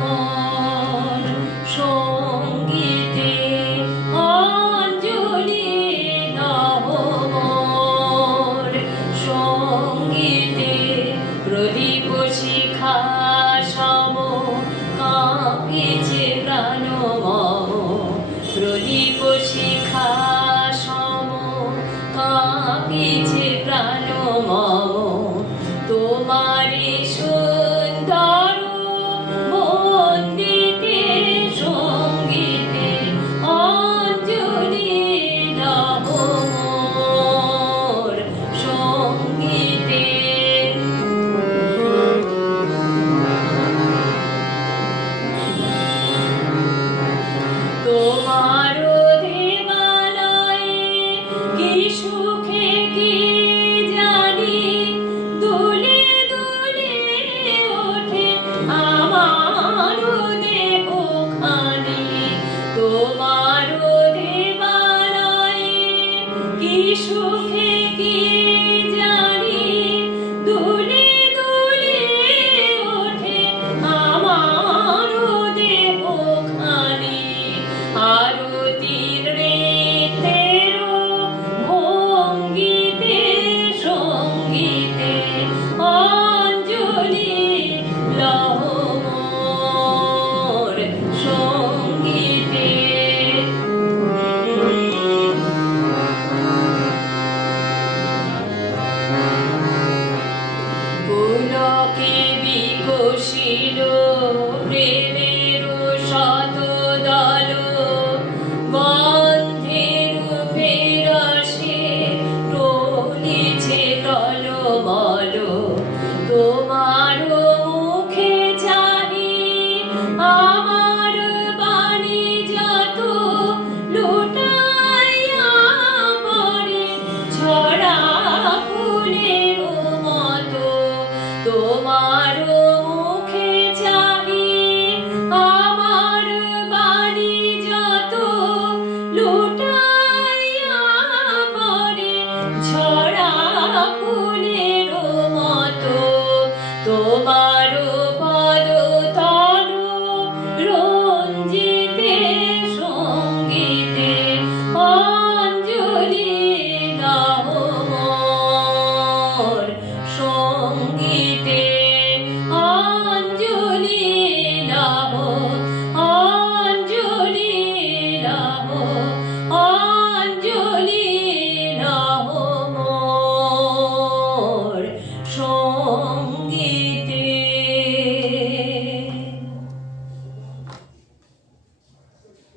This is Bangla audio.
মন সঙ্গীতে অঞ্জলি দাও মোর সঙ্গীতে প্রদীপ শিখা সম কাঁপিছে প্রাণ মম প্রদীপ শিখা সম কাঁপিছে প্রাণ মম তোমারে সুন্দর মন্দিতে সঙ্গীতে অঞ্জলি দাও মোর সঙ্গীতে তোমার দেবালয়ে কি সুখে কি জানি দুলে দুলে ওঠে আমার দেহখানি তোমার দেবালয়ে কি সুখে কি জানি দুলে দুলে ওঠে আমার দেহখানি আরতির নৃত্যের ভঙ্গিতে সঙ্গীতে অঞ্জলি লও মোর সঙ্গীতে পুলকে বিকশিল প্রেমে